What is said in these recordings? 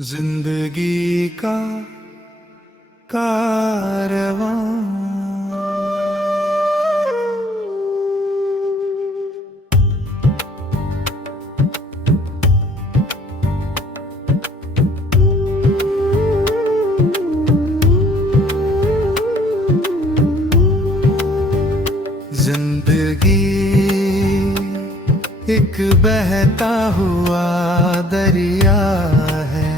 जिंदगी का कारवां जिंदगी एक बहता हुआ दरिया है,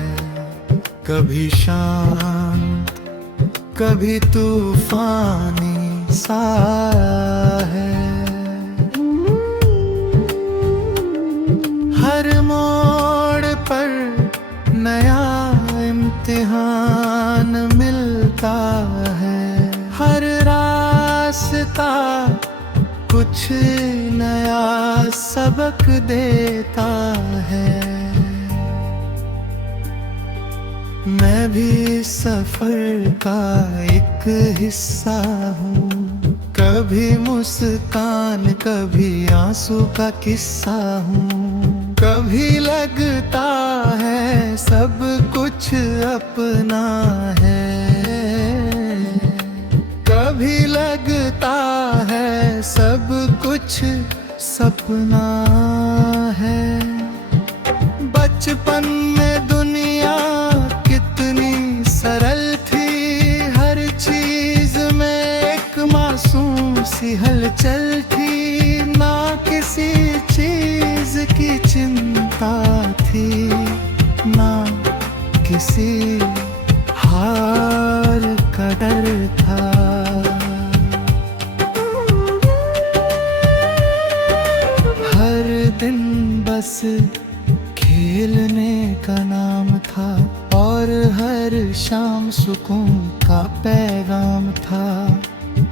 कभी शांत कभी तूफानी सा है। हर मोड़ पर नया इम्तिहान मिलता है, हर रास्ता कुछ नया सबक देता है। मैं भी सफर का एक हिस्सा हूँ, कभी मुस्कान कभी आंसू का किस्सा हूँ। कभी लगता है सब कुछ अपना है, कभी लगता है सब कुछ सपना है। बचपन में दुनिया कितनी सरल थी, हर चीज में एक मासूम सी हलचल थी। ना किसी चीज की चिंता थी, ना किसी हार का डर था। हर दिन बस खेलने का नाम था, और हर शाम सुकून का पैगाम था।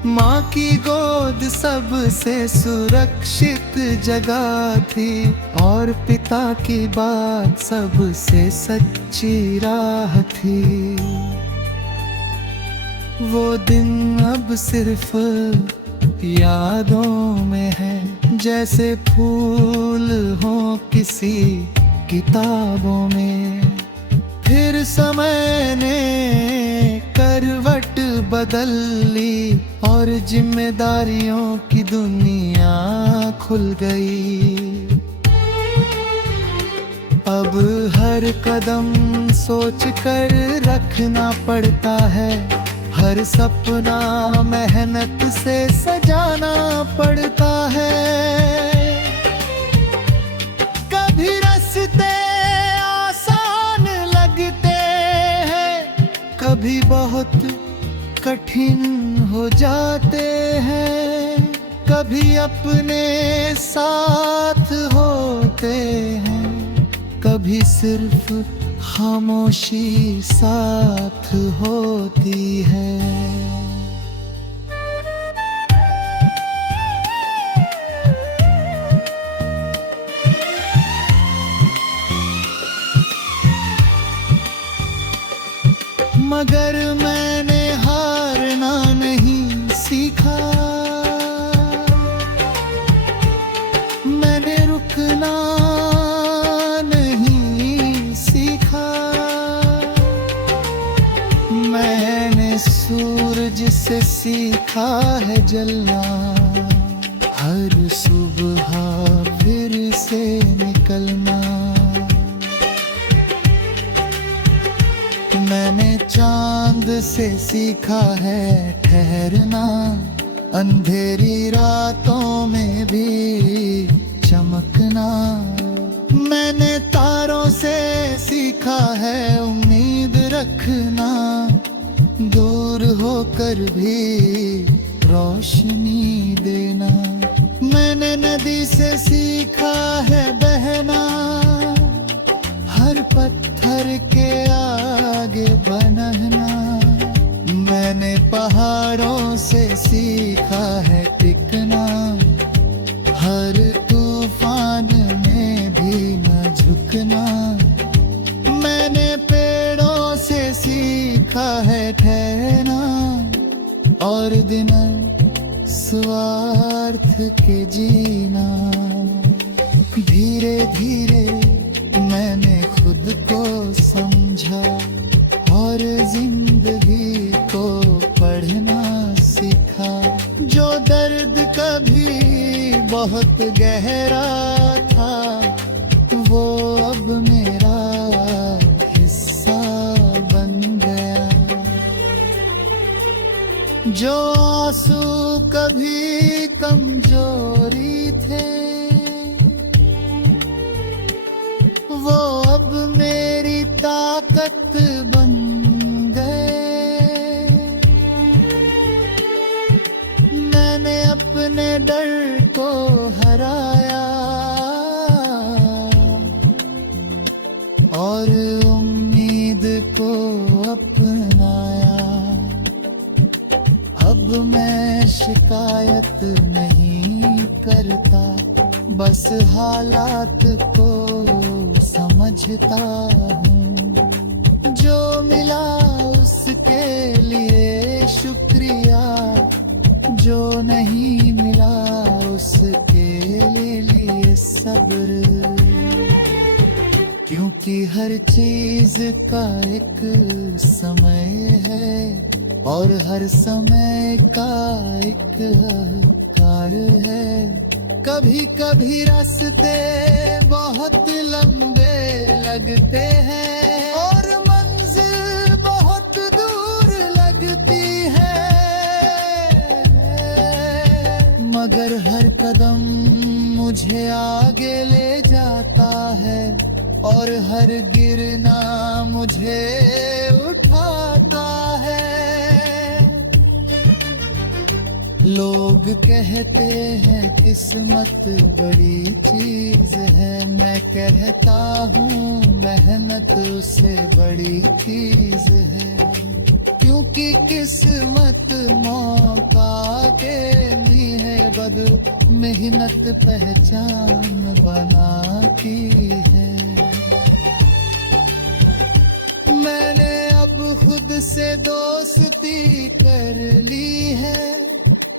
माँ की गोद सबसे सुरक्षित जगह थी, और पिता की बात सबसे सच्ची राह थी। वो दिन अब सिर्फ यादों में है, जैसे फूल हो किसी किताबों में। फिर समय ने करवट बदल ली, और जिम्मेदारियों की दुनिया खुल गई। अब हर कदम सोच कर रखना पड़ता है, हर सपना मेहनत से सजाना पड़ता है। कभी रास्ते आसान लगते हैं, कभी बहुत कठिन हो जाते हैं। कभी अपने साथ होते हैं, कभी सिर्फ खामोशी साथ होती है। मगर मैंने हारना नहीं सीखा, मैंने रुकना नहीं सीखा। मैंने सूरज से सीखा है जलना, हर सुबह फिर से निकलना। मैंने चांद से सीखा है ठहरना, अंधेरी रातों में भी चमकना। मैंने तारों से सीखा है उम्मीद रखना, दूर होकर भी रोशनी देना। मैंने नदी से सीखा है बहना, हर पत्थर के आगे बनना। मैंने पहाड़ों से सीखा है टिकना, हर तूफान में भी न झुकना। मैंने पेड़ों से सीखा है ठहरना, और दिन स्वार्थ के जीना। धीरे धीरे मैंने खुद को समझा। जिंदगी को पढ़ना सीखा। जो दर्द कभी बहुत गहरा था वो अब मेरा हिस्सा बन गया। जो आंसू कभी कमजोरी थे वो अब मेरी ताकत बन गए। मैंने अपने डर को हराया और उम्मीद को अपनाया। अब मैं शिकायत नहीं करता, बस हालात को समझता हूँ। जो मिला उसके लिए शुक्रिया, जो नहीं मिला उसके लिए सब्र। क्योंकि हर चीज का एक समय है और हर समय का एक कार्य है। कभी कभी रास्ते बहुत लंबे लगते हैं और मंजिल बहुत दूर लगती है, मगर हर कदम मुझे आगे ले जाता है और हर गिरना मुझे उठाता है। लोग कहते हैं किस्मत बड़ी चीज है, मैं कहता हूँ मेहनत उससे बड़ी चीज है। क्योंकि किस्मत मौका के लिए है, बदल मेहनत पहचान बनाती है। मैंने अब खुद से दोस्ती कर ली है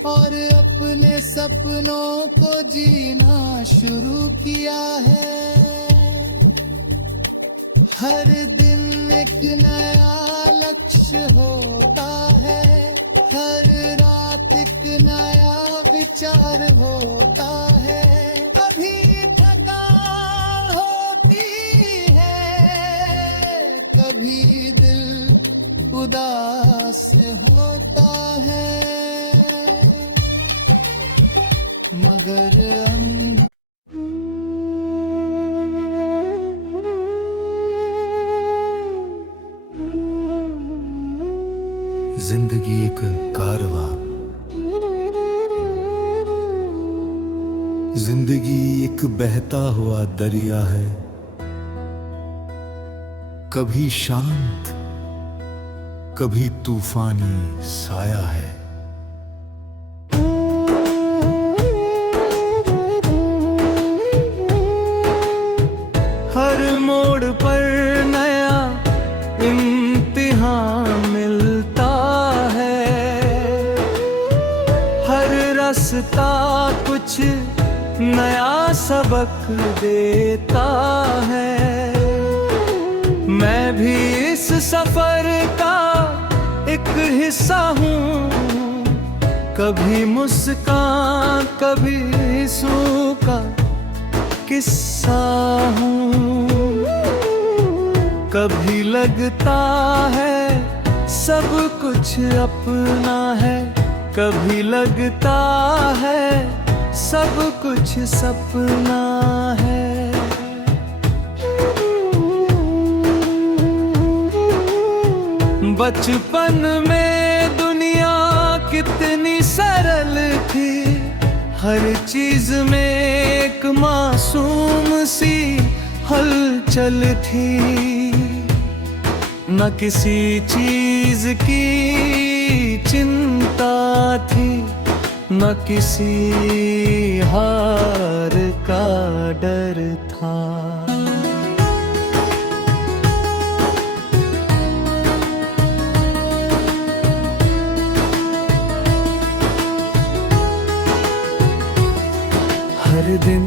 और अपने सपनों को जीना शुरू किया है। हर दिन एक नया लक्ष्य होता है, हर रात एक नया विचार होता है। कभी थकान होती है, कभी दिल उदास होता है, मगर जिंदगी एक कारवां, जिंदगी एक बहता हुआ दरिया है। कभी शांत कभी तूफानी साया है। हर मोड़ पर नया इम्तिहान मिलता है, हर रास्ता कुछ नया सबक देता है। मैं भी इस सफर का एक हिस्सा हूँ, कभी मुस्कान कभी आंसू का किस्सा हूँ। कभी लगता है सब कुछ अपना है, कभी लगता है सब कुछ सपना है। बचपन में दुनिया कितनी सरल थी, हर चीज में एक मासूम सी हलचल थी। न किसी चीज की चिंता थी, न किसी हार का डर था। हर दिन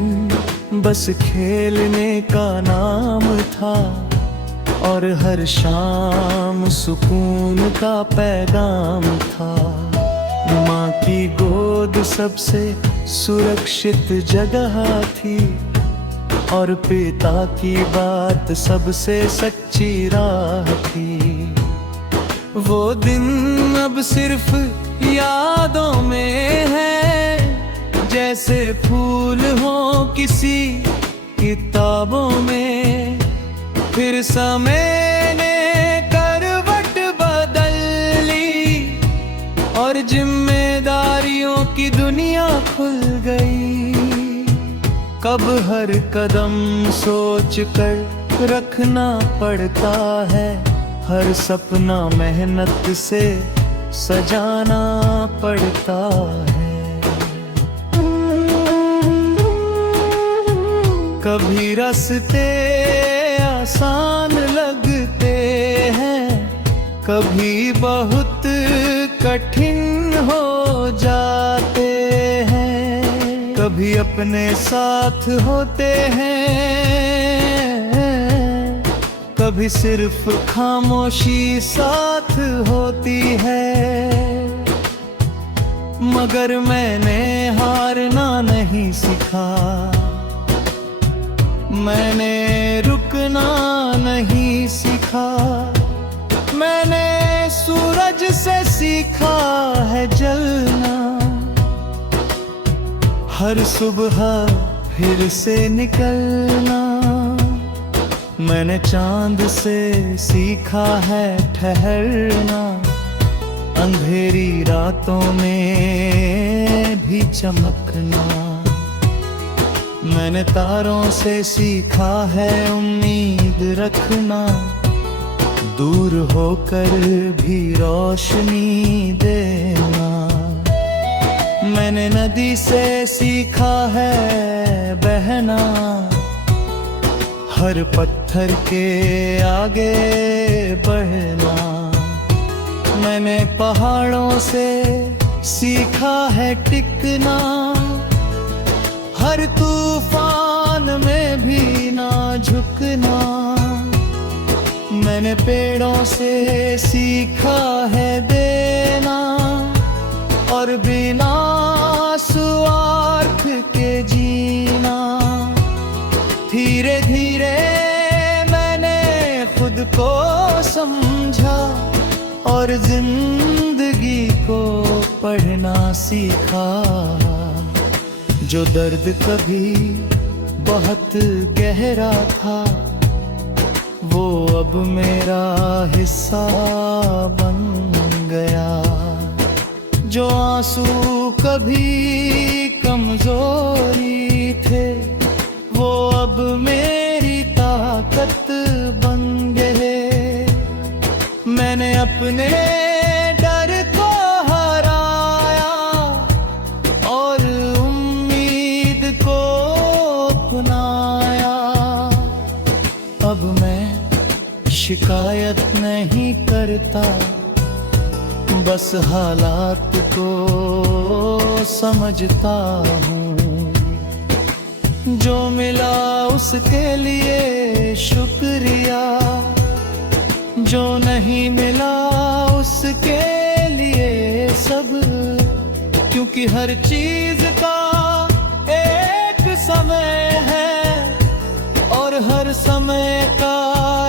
बस खेलने का नाम था और हर शाम सुकून का पैगाम था। माँ की गोद सबसे सुरक्षित जगह थी और पिता की बात सबसे सच्ची राह थी। वो दिन अब सिर्फ यादों में है, जैसे फूल हो किसी किताबों में। फिर समय ने करवट बदल ली और जिम्मेदारियों की दुनिया खुल गई। कब हर कदम सोच कर रखना पड़ता है, हर सपना मेहनत से सजाना पड़ता है। कभी रास्ते आसान लगते हैं, कभी बहुत कठिन हो जाते हैं। कभी अपने साथ होते हैं, कभी सिर्फ खामोशी साथ होती है। मगर मैंने हारना नहीं सीखा, मैंने रुकना नहीं सीखा। मैंने सूरज से सीखा है जलना, हर सुबह फिर से निकलना। मैंने चांद से सीखा है ठहरना, अंधेरी रातों में भी चमकना। मैंने तारों से सीखा है उम्मीद रखना, दूर होकर भी रोशनी देना। मैंने नदी से सीखा है बहना, हर पत्थर के आगे बढ़ना। मैंने पहाड़ों से सीखा है टिकना, हर तूफान में भी ना झुकना। मैंने पेड़ों से सीखा है देना और बिना स्वार्थ के जीना। धीरे धीरे मैंने खुद को समझा और जिंदगी को पढ़ना सीखा। जो दर्द कभी बहुत गहरा था, वो अब मेरा हिस्सा बन गया। जो आंसू कभी कमजोरी थे, वो अब मेरी ताकत बन गए। मैंने अपने डर को हराया और उम्मीद को अपनाया। अब मैं शिकायत नहीं करता, बस हालात को समझता हूँ। जो मिला उसके लिए शुक्रिया, जो नहीं मिला उसके लिए सब्र। क्योंकि हर चीज का एक समय है और हर समय का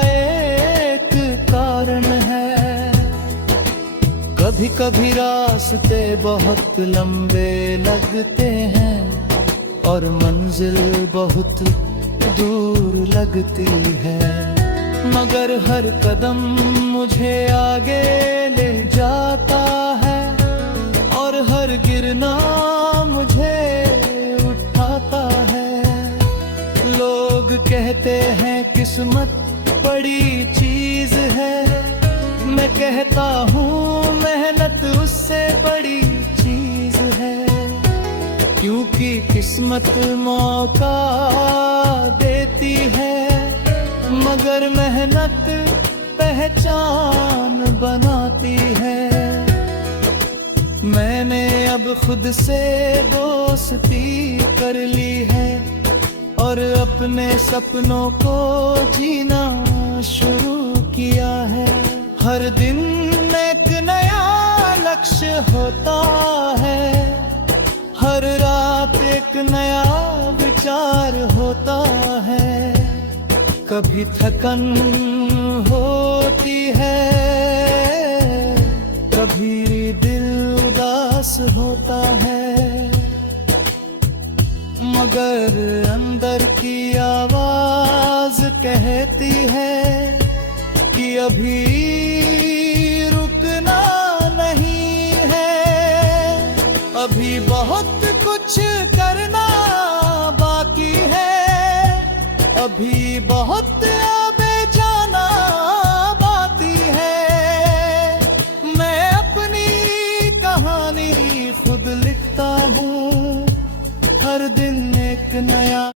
एक कारण है। कभी कभी रास्ते बहुत लंबे लगते हैं और मंजिल बहुत दूर लगती है, मगर हर कदम मुझे आगे ले जाता है और हर गिरना मुझे उठाता है। लोग कहते हैं किस्मत बड़ी चीज है, मैं कहता हूँ मेहनत उससे बड़ी चीज है। क्योंकि किस्मत मौका देती है, मगर मेहनत पहचान बनाती है। मैंने अब खुद से दोस्ती कर ली है और अपने सपनों को जीना शुरू किया है। हर दिन एक नया लक्ष्य होता है, हर रात एक नया विचार होता है। कभी थकन होती है, कभी दिल उदास होता है, मगर अंदर की आवाज कहती है कि अभी रुकना नहीं है, अभी बहुत कुछ करना बाकी है, अभी बहुत